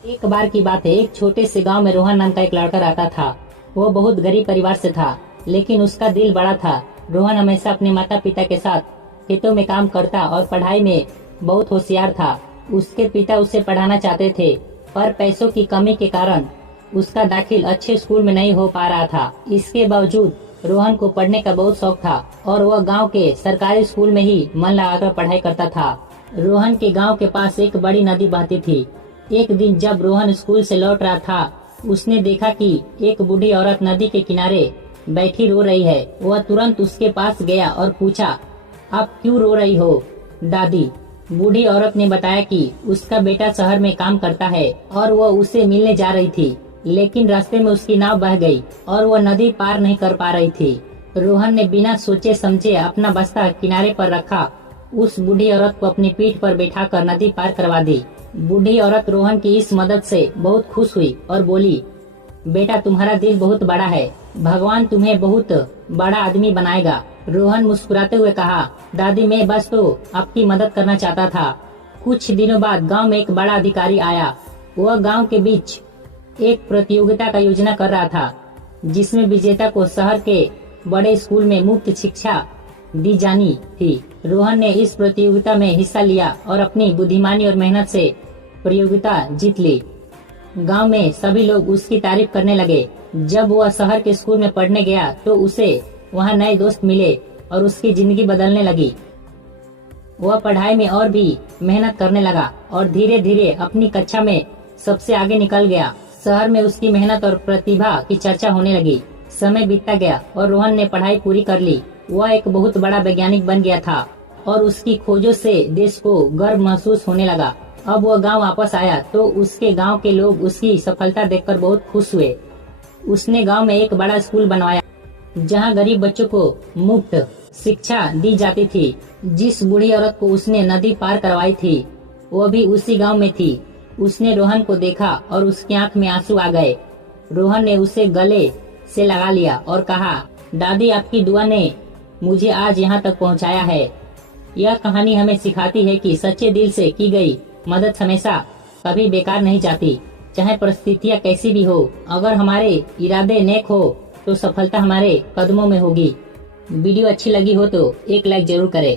एक बार की बात है, एक छोटे से गांव में रोहन नाम का एक लड़का रहता था। वो बहुत गरीब परिवार से था, लेकिन उसका दिल बड़ा था। रोहन हमेशा अपने माता पिता के साथ खेतों में काम करता और पढ़ाई में बहुत होशियार था। उसके पिता उसे पढ़ाना चाहते थे, पर पैसों की कमी के कारण उसका दाखिल अच्छे स्कूल में नहीं हो पा रहा था। इसके बावजूद रोहन को पढ़ने का बहुत शौक था और वह गांव के सरकारी स्कूल में ही मन लगाकर पढ़ाई करता था। रोहन के गांव के पास एक बड़ी नदी बहती थी। एक दिन जब रोहन स्कूल से लौट रहा था, उसने देखा कि एक बूढ़ी औरत नदी के किनारे बैठी रो रही है। वह तुरंत उसके पास गया और पूछा, आप क्यों रो रही हो दादी? बूढ़ी औरत ने बताया कि उसका बेटा शहर में काम करता है और वह उसे मिलने जा रही थी, लेकिन रास्ते में उसकी नाव बह गई और वह नदी पार नहीं कर पा रही थी। रोहन ने बिना सोचे समझे अपना बस्ता किनारे पर रखा, उस बूढ़ी औरत को अपनी पीठ पर बैठाकर नदी पार करवा दी। बूढ़ी औरत रोहन की इस मदद से बहुत खुश हुई और बोली, बेटा तुम्हारा दिल बहुत बड़ा है, भगवान तुम्हें बहुत बड़ा आदमी बनाएगा। रोहन मुस्कुराते हुए कहा, दादी मैं बस तो आपकी मदद करना चाहता था। कुछ दिनों बाद गांव में एक बड़ा अधिकारी आया। वह गांव के बीच एक प्रतियोगिता का योजना कर रहा था, जिसमें विजेता को शहर के बड़े स्कूल में मुफ्त शिक्षा दी जानी थी। रोहन ने इस प्रतियोगिता में हिस्सा लिया और अपनी बुद्धिमानी और मेहनत से प्रतियोगिता जीत ली। गांव में सभी लोग उसकी तारीफ करने लगे। जब वह शहर के स्कूल में पढ़ने गया तो उसे वहां नए दोस्त मिले और उसकी जिंदगी बदलने लगी। वह पढ़ाई में और भी मेहनत करने लगा और धीरे धीरे अपनी कक्षा में सबसे आगे निकल गया। शहर में उसकी मेहनत और प्रतिभा की चर्चा होने लगी। समय बीतता गया और रोहन ने पढ़ाई पूरी कर ली। वह एक बहुत बड़ा वैज्ञानिक बन गया था और उसकी खोजों से देश को गर्व महसूस होने लगा। अब वह गांव वापस आया तो उसके गांव के लोग उसकी सफलता देखकर बहुत खुश हुए। उसने गांव में एक बड़ा स्कूल बनवाया, जहां गरीब बच्चों को मुफ्त शिक्षा दी जाती थी। जिस बूढ़ी औरत को उसने नदी पार करवाई थी, वह भी उसी गांव में थी। उसने रोहन को देखा और उसकी आंख में आंसू आ गए। रोहन ने उसे गले से लगा लिया और कहा, दादी आपकी दुआ ने मुझे आज यहाँ तक पहुँचाया है। यह कहानी हमें सिखाती है कि सच्चे दिल से की गई मदद हमेशा कभी बेकार नहीं जाती, चाहे परिस्थितियाँ कैसी भी हो। अगर हमारे इरादे नेक हो तो सफलता हमारे कदमों में होगी। वीडियो अच्छी लगी हो तो एक लाइक जरूर करें।